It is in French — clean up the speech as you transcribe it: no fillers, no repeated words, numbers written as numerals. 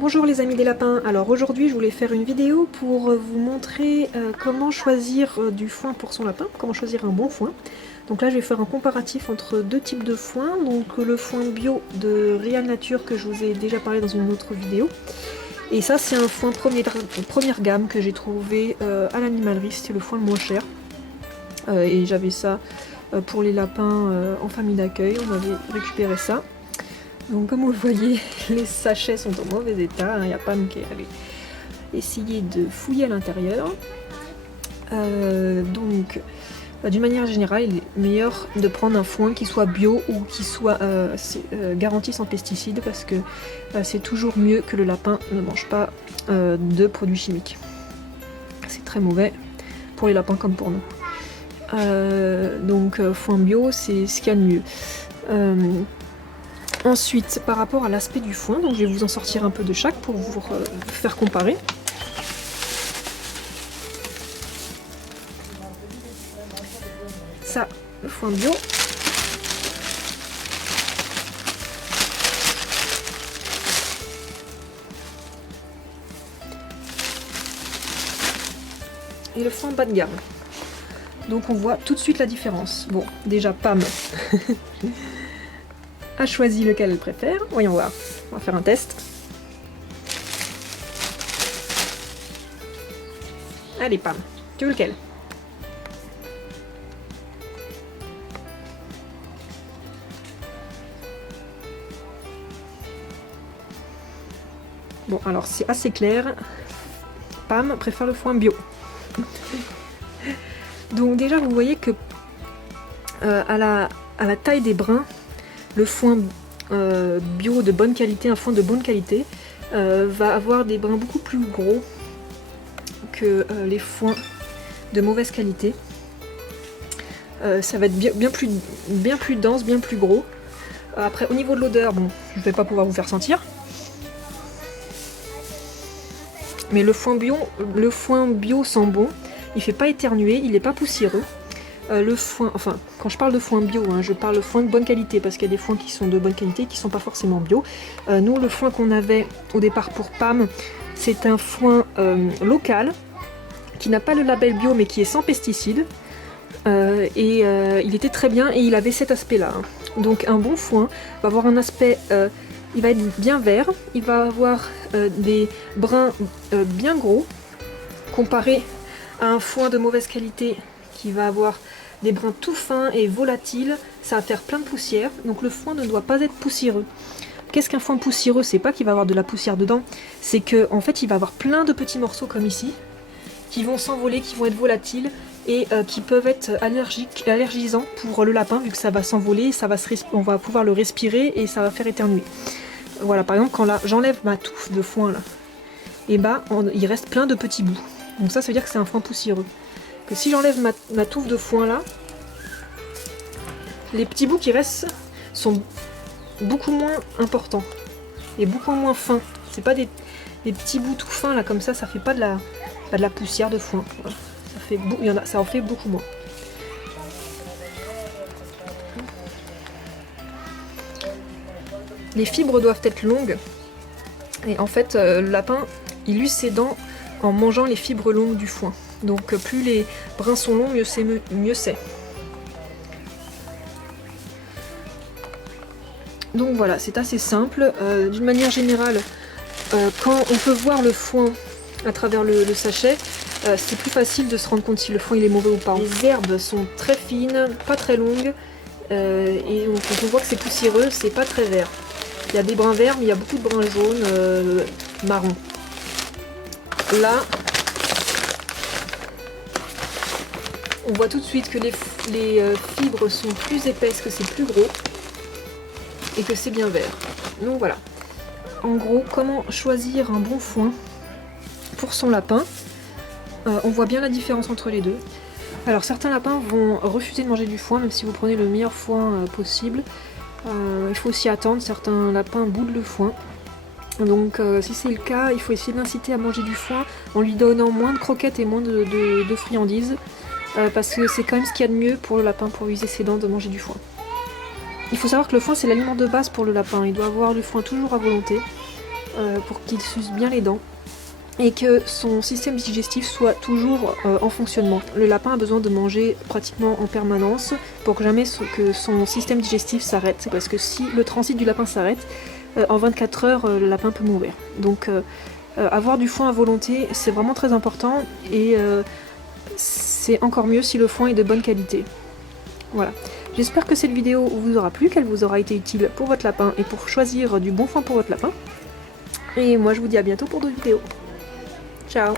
Bonjour les amis des lapins, alors aujourd'hui je voulais faire une vidéo pour vous montrer comment choisir du foin pour son lapin, comment choisir un bon foin. Donc là je vais faire un comparatif entre deux types de foin, donc le foin bio de Real Nature que je vous ai déjà parlé dans une autre vidéo. Et ça c'est un foin première gamme que j'ai trouvé à l'animalerie, c'était le foin le moins cher. Et j'avais ça pour les lapins en famille d'accueil, on avait récupéré ça. Donc comme vous le voyez, les sachets sont en mauvais état, il n'y a pas qui est allé essayer de fouiller à l'intérieur. D'une manière générale, il est meilleur de prendre un foin qui soit bio ou qui soit garanti sans pesticides parce que c'est toujours mieux que le lapin ne mange pas de produits chimiques. C'est très mauvais pour les lapins comme pour nous. Foin bio, c'est ce qu'il y a de mieux. Ensuite, par rapport à l'aspect du foin, donc je vais vous en sortir un peu de chaque pour vous faire comparer. Ça, le foin bio. Et le foin bas de gamme. Donc on voit tout de suite la différence. Bon, déjà Pam a choisi lequel elle préfère. Voyons voir. On va faire un test. Allez Pam, tu veux lequel? Bon, alors c'est assez clair. Pam préfère le foin bio. Donc déjà vous voyez que à la taille des brins, le foin bio de bonne qualité, un foin de bonne qualité, va avoir des brins beaucoup plus gros que les foins de mauvaise qualité. Ça va être bien plus dense, bien plus gros. Après au niveau de l'odeur, bon, je ne vais pas pouvoir vous faire sentir. Mais le foin bio sent bon, il fait pas éternuer, il n'est pas poussiéreux. Le foin, enfin quand je parle de foin bio, je parle de foin de bonne qualité parce qu'il y a des foins qui sont de bonne qualité et qui sont pas forcément bio. Nous le foin qu'on avait au départ pour Pam, c'est un foin local qui n'a pas le label bio mais qui est sans pesticides. Il était très bien et il avait cet aspect là. Donc un bon foin va avoir un aspect, il va être bien vert, il va avoir des brins bien gros comparé à un foin de mauvaise qualité qui va avoir des brins tout fins et volatiles, ça va faire plein de poussière, donc le foin ne doit pas être poussiéreux. Qu'est-ce qu'un foin poussiéreux? C'est pas qu'il va avoir de la poussière dedans, c'est qu'en fait il va avoir plein de petits morceaux comme ici, qui vont s'envoler, qui vont être volatiles, et qui peuvent être allergisants pour le lapin, vu que ça va s'envoler, on va pouvoir le respirer et ça va faire éternuer. Voilà, par exemple, quand j'enlève ma touffe de foin là, et il reste plein de petits bouts. Donc ça veut dire que c'est un foin poussiéreux. Que si j'enlève ma touffe de foin là, les petits bouts qui restent sont beaucoup moins importants et beaucoup moins fins. C'est pas des petits bouts tout fins là comme ça fait pas de la poussière de foin. Voilà. Ça en fait beaucoup moins. Les fibres doivent être longues et en fait le lapin il use ses dents en mangeant les fibres longues du foin. Donc plus les brins sont longs, mieux c'est. Donc voilà, c'est assez simple. D'une manière générale, quand on peut voir le foin à travers le sachet, c'est plus facile de se rendre compte si le foin il est mauvais ou pas. Les herbes sont très fines, pas très longues, et donc quand on voit que c'est poussiéreux, c'est pas très vert. Il y a des brins verts, mais il y a beaucoup de brins jaunes, marron. Là, on voit tout de suite que les fibres sont plus épaisses, que c'est plus gros et que c'est bien vert. Donc voilà. En gros, comment choisir un bon foin pour son lapin. On voit bien la différence entre les deux. Alors certains lapins vont refuser de manger du foin, même si vous prenez le meilleur foin possible. Il faut aussi attendre, certains lapins boudent le foin. Donc si c'est le cas, il faut essayer de l'inciter à manger du foin en lui donnant moins de croquettes et moins de friandises. Parce que c'est quand même ce qu'il y a de mieux pour le lapin, pour user ses dents, de manger du foin. Il faut savoir que le foin c'est l'aliment de base pour le lapin, il doit avoir du foin toujours à volonté. pour qu'il s'use bien les dents et que son système digestif soit toujours en fonctionnement. Le lapin a besoin de manger pratiquement en permanence pour que jamais que son système digestif s'arrête, parce que si le transit du lapin s'arrête, en 24 heures, le lapin peut mourir. Donc avoir du foin à volonté, c'est vraiment très important, et c'est encore mieux si le foin est de bonne qualité. Voilà. J'espère que cette vidéo vous aura plu, qu'elle vous aura été utile pour votre lapin et pour choisir du bon foin pour votre lapin. Et moi je vous dis à bientôt pour d'autres vidéos. Ciao!